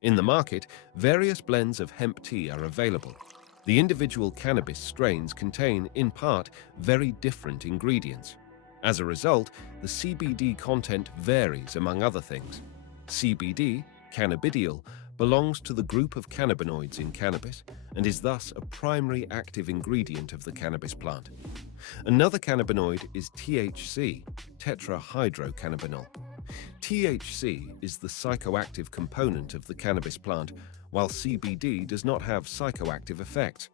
In the market, various blends of hemp tea are available. The individual cannabis strains contain, in part, very different ingredients. As a result, the CBD content varies among other things. CBD, cannabidiol, belongs to the group of cannabinoids in cannabis and is thus a primary active ingredient of the cannabis plant. Another cannabinoid is THC, tetrahydrocannabinol. THC is the psychoactive component of the cannabis plant, while CBD does not have psychoactive effects.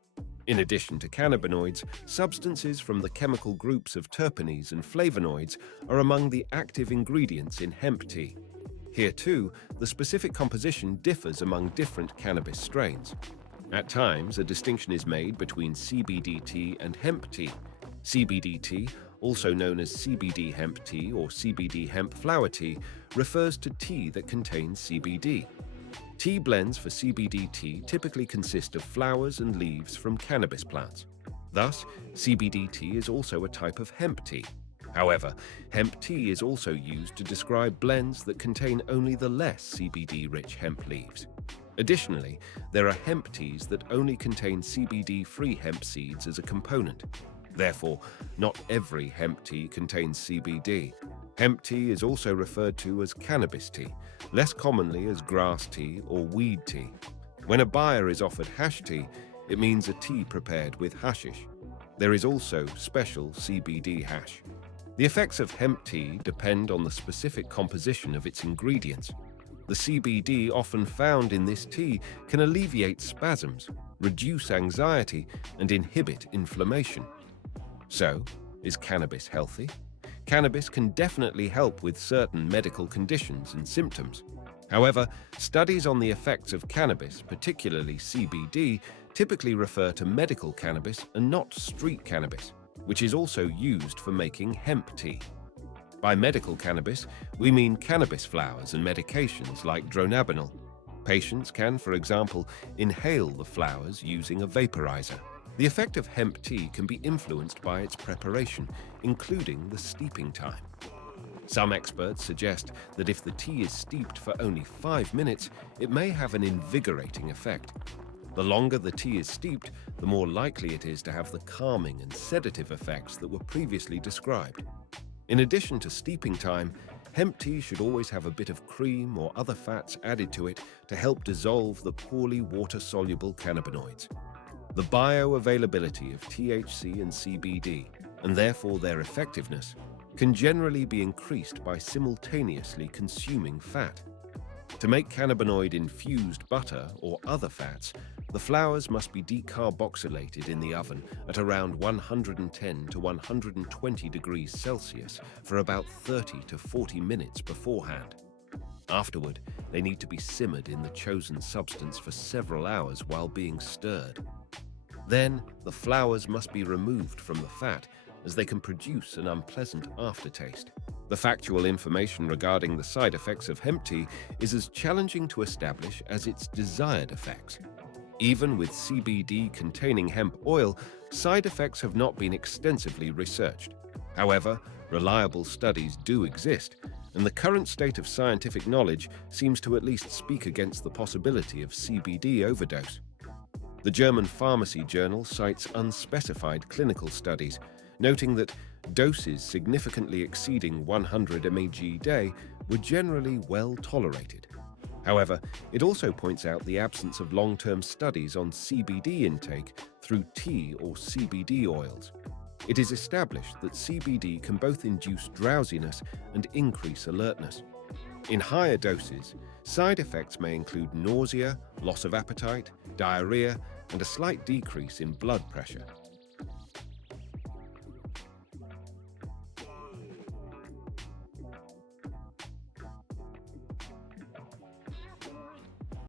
In addition to cannabinoids, substances from the chemical groups of terpenes and flavonoids are among the active ingredients in hemp tea. Here too, the specific composition differs among different cannabis strains. At times, a distinction is made between CBD tea and hemp tea. CBD tea, also known as CBD hemp tea or CBD hemp flower tea, refers to tea that contains CBD. Tea blends for CBD tea typically consist of flowers and leaves from cannabis plants. Thus, CBD tea is also a type of hemp tea. However, hemp tea is also used to describe blends that contain only the less CBD-rich hemp leaves. Additionally, there are hemp teas that only contain CBD-free hemp seeds as a component. Therefore, not every hemp tea contains CBD. Hemp tea is also referred to as cannabis tea, less commonly as grass tea or weed tea. When a buyer is offered hash tea, it means a tea prepared with hashish. There is also special CBD hash. The effects of hemp tea depend on the specific composition of its ingredients. The CBD often found in this tea can alleviate spasms, reduce anxiety, and inhibit inflammation. So, is cannabis healthy? Cannabis can definitely help with certain medical conditions and symptoms. However, studies on the effects of cannabis, particularly CBD, typically refer to medical cannabis and not street cannabis, which is also used for making hemp tea. By medical cannabis, we mean cannabis flowers and medications like dronabinol. Patients can, for example, inhale the flowers using a vaporizer. The effect of hemp tea can be influenced by its preparation, including the steeping time. Some experts suggest that if the tea is steeped for only 5 minutes, it may have an invigorating effect. The longer the tea is steeped, the more likely it is to have the calming and sedative effects that were previously described. In addition to steeping time, hemp tea should always have a bit of cream or other fats added to it to help dissolve the poorly water-soluble cannabinoids. The bioavailability of THC and CBD, and therefore their effectiveness, can generally be increased by simultaneously consuming fat. To make cannabinoid-infused butter or other fats, the flowers must be decarboxylated in the oven at around 110 to 120 degrees Celsius for about 30 to 40 minutes beforehand. Afterward, they need to be simmered in the chosen substance for several hours while being stirred. Then, the flowers must be removed from the fat, as they can produce an unpleasant aftertaste. The factual information regarding the side effects of hemp tea is as challenging to establish as its desired effects. Even with CBD-containing hemp oil, side effects have not been extensively researched. However, reliable studies do exist, and the current state of scientific knowledge seems to at least speak against the possibility of CBD overdose. The German Pharmacy Journal cites unspecified clinical studies, noting that doses significantly exceeding 100 mg day were generally well tolerated. However, it also points out the absence of long-term studies on CBD intake through tea or CBD oils. It is established that CBD can both induce drowsiness and increase alertness. In higher doses, side effects may include nausea, loss of appetite, diarrhea, and a slight decrease in blood pressure.